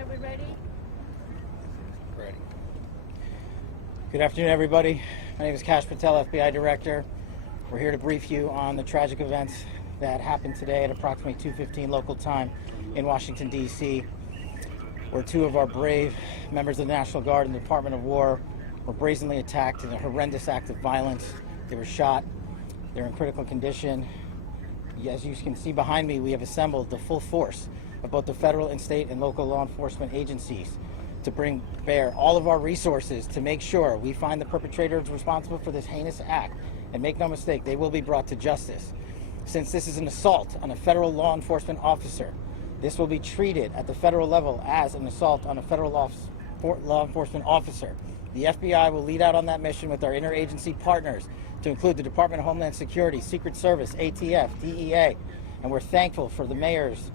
are we ready? Ready. Good afternoon, everybody. My name is Kash Patel, FBI Director. We're here to brief you on the tragic events that happened today at approximately 2:15 local time in Washington, D.C., where two of our brave members of the National Guard and the Department of War were brazenly attacked in a horrendous act of violence. They were shot. They're in critical condition. As you can see behind me, we have assembled the full force of both the federal and state and local law enforcement agencies to bring bear all of our resources to make sure we find the perpetrators responsible for this heinous act. And make no mistake, they will be brought to justice. Since this is an assault on a federal law enforcement officer, this will be treated at the federal level as an assault on a federal law enforcement officer. The FBI will lead out on that mission with our interagency partners, to include the Department of Homeland Security, Secret Service, ATF, DEA, and we're thankful for the mayor's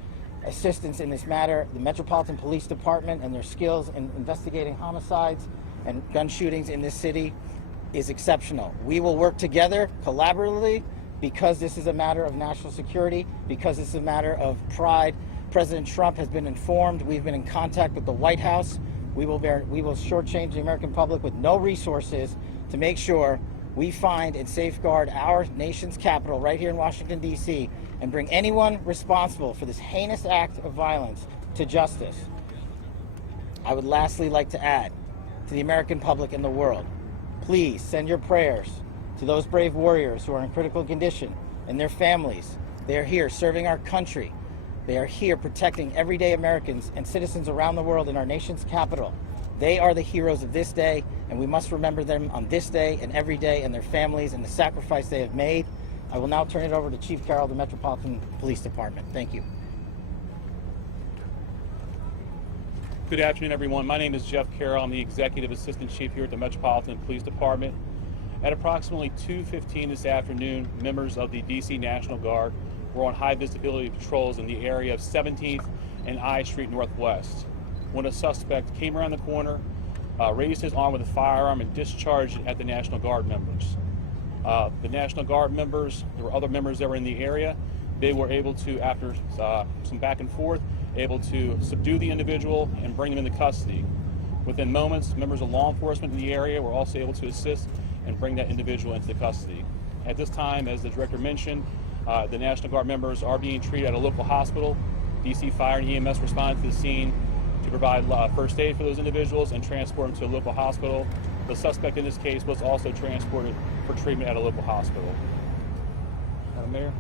assistance in this matter, the Metropolitan Police Department and their skills in investigating homicides and gun shootings in this city is exceptional. We will work together collaboratively because this is a matter of national security, because this is a matter of pride. President Trump has been informed. We've been in contact with the White House. We will shortchange the American public with no resources to make sure we find and safeguard our nation's capital right here in Washington, D.C., and bring anyone responsible for this heinous act of violence to justice. I would lastly like to add to the American public and the world, please send your prayers to those brave warriors who are in critical condition and their families. They are here serving our country. They are here protecting everyday Americans and citizens around the world in our nation's capital. They are the heroes of this day, and we must remember them on this day and every day, and their families and the sacrifice they have made. I will now turn it over to Chief Carroll of the Metropolitan Police Department. Thank you. Good afternoon, everyone. My name is Jeff Carroll. I'm the Executive Assistant Chief here at the Metropolitan Police Department. At approximately 2:15 this afternoon, members of the D.C. National Guard were on high visibility patrols in the area of 17th and I Street Northwest, when a suspect came around the corner, raised his arm with a firearm, and discharged it at the National Guard members. The National Guard members, there were other members that were in the area. They were able to, after some back and forth, able to subdue the individual and bring him into custody. Within moments, members of law enforcement in the area were also able to assist and bring that individual into custody. At this time, as the director mentioned, the National Guard members are being treated at a local hospital. DC Fire and EMS responded to the scene to provide first aid for those individuals and transport them to a local hospital. The suspect in this case was also transported for treatment at a local hospital. Madam Mayor?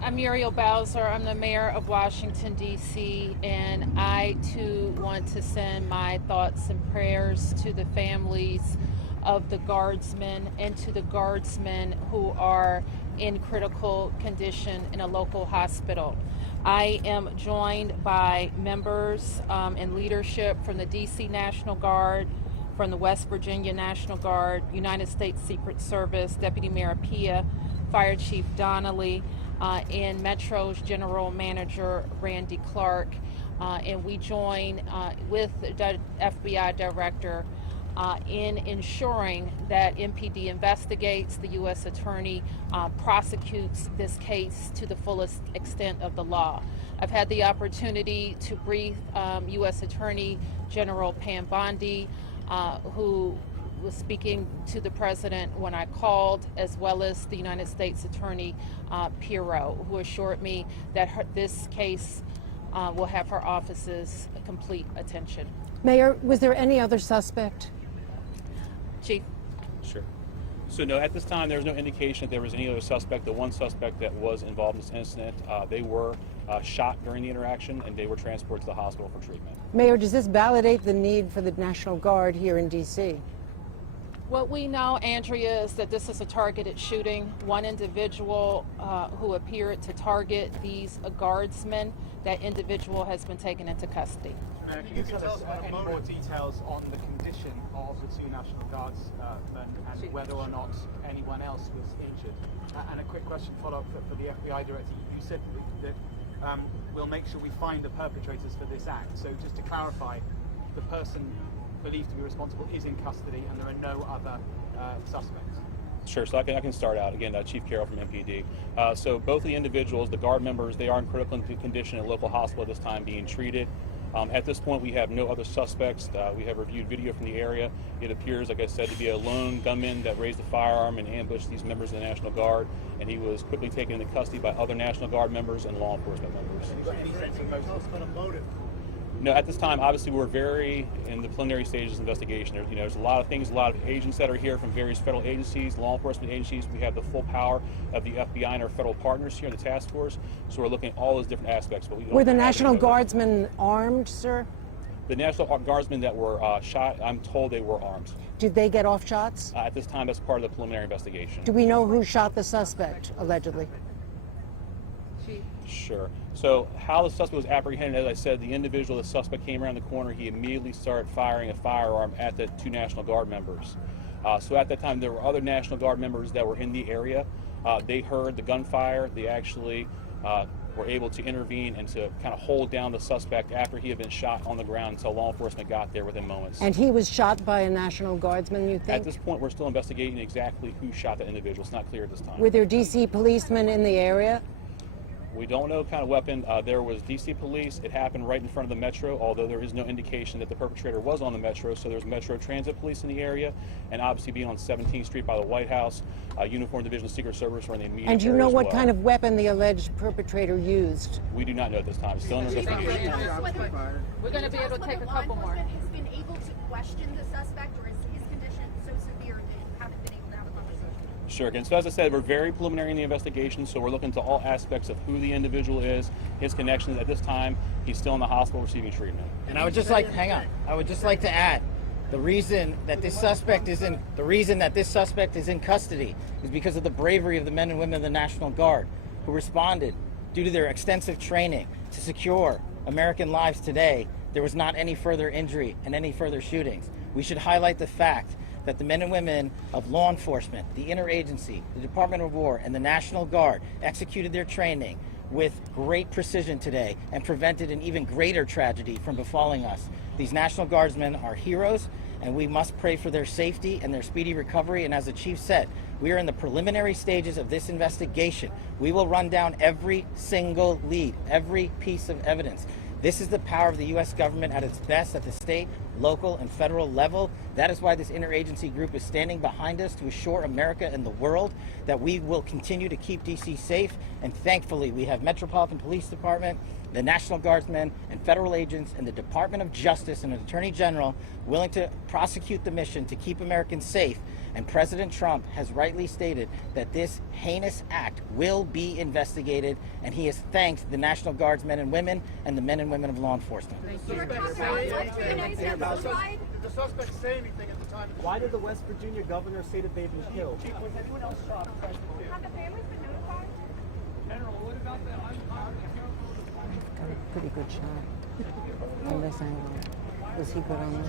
I'm Muriel Bowser. I'm the mayor of Washington, D.C., and I too want to send my thoughts and prayers to the families of the guardsmen and to the guardsmen who are in critical condition in a local hospital. I am joined by members and leadership from the D.C. National Guard, from the West Virginia National Guard, United States Secret Service, Deputy Mayor Pia, Fire Chief Donnelly, and Metro's General Manager Randy Clark, and we join with the FBI Director in ensuring that MPD investigates, the U.S. Attorney prosecutes this case to the fullest extent of the law. I've had the opportunity to brief U.S. Attorney General Pam Bondi, who was speaking to the president when I called, as well as the United States Attorney Pirro, who assured me that this case will have her office's complete attention. Mayor, was there any other suspect? Chief? Sure. So no, at this time there's no indication that there was any other suspect. The one suspect that was involved in this incident, they were shot during the interaction and they were transported to the hospital for treatment. Mayor, does this validate the need for the National Guard here in D.C.? What we know, Andrea, is that this is a targeted shooting. One individual who appeared to target these guardsmen, that individual has been taken into custody. Can you tell us any more details on the condition of the two National Guardsmen and whether or not anyone else was injured? And a quick question follow-up for the FBI Director. You said that we'll make sure we find the perpetrators for this act. So just to clarify, the person believed to be responsible is in custody and there are no other suspects? Sure, so I can start out. Again, Chief Carroll from MPD. So both of the individuals, the guard members, they are in critical condition at a local hospital at this time being treated. At this point, we have no other suspects. We have reviewed video from the area. It appears, like I said, to be a lone gunman that raised a firearm and ambushed these members of the National Guard, and he was quickly taken into custody by other National Guard members and law enforcement members. No, at this time, obviously, we're very in the preliminary stages of investigation. There's a lot of things, a lot of agents that are here from various federal agencies, law enforcement agencies. We have the full power of the FBI and our federal partners here in the task force. So we're looking at all those different aspects. But we don't Were the have National any other- Guardsmen armed, sir? The National Guardsmen that were shot, I'm told they were armed. Did they get off shots? At this time, that's part of the preliminary investigation. Do we know who shot the suspect, allegedly? Sure. So how the suspect was apprehended, as I said, the individual, the suspect came around the corner. He immediately started firing a firearm at the two National Guard members. So at that time, there were other National Guard members that were in the area. They heard the gunfire. They actually were able to intervene and to kind of hold down the suspect after he had been shot on the ground until law enforcement got there within moments. And he was shot by a National Guardsman, you At think? this point, we're still investigating exactly who shot that individual. It's not clear at this time. Were there D.C. policemen in the area? We don't know what kind of weapon. There was D.C. police. It happened right in front of the Metro, although there is no indication that the perpetrator was on the Metro. So there's Metro Transit Police in the area, and obviously being on 17th Street by the White House, Uniform Division of Secret Service were in the immediate And do you area know as what well. kind of weapon the alleged perpetrator used? We do not know at this time. It's still under investigation. We're going to be able to take a couple more. Has been able to question the suspect, or is his condition so severe that you haven't been able to have a conversation? Sure. Again, so as I said, we're very preliminary in the investigation, so we're looking into all aspects of who the individual is, his connections. At this time, he's still in the hospital receiving treatment. And I would just like, hang on. I would just like to add, the reason that this suspect is in custody is because of the bravery of the men and women of the National Guard who responded due to their extensive training to secure American lives today. There was not any further injury and any further shootings. We should highlight the fact that the men and women of law enforcement, the interagency, the Department of War, and the National Guard executed their training with great precision today and prevented an even greater tragedy from befalling us. These National Guardsmen are heroes, and we must pray for their safety and their speedy recovery. And as the chief said, we are in the preliminary stages of this investigation. We will run down every single lead, every piece of evidence. This is the power of the U.S. government at its best at the state, local, and federal level. That is why this interagency group is standing behind us to assure America and the world that we will continue to keep D.C. safe. And thankfully, we have Metropolitan Police Department, the National Guardsmen, and federal agents, and the Department of Justice and an Attorney General willing to prosecute the mission to keep Americans safe. And President Trump has rightly stated that this heinous act will be investigated, and he has thanked the National Guardsmen and women and the men and women of law enforcement. Did the suspect say anything at the time? Why did the West Virginia governor say that they've been killed? Have the families been notified? Got a pretty good shot from this angle. Was he good on that?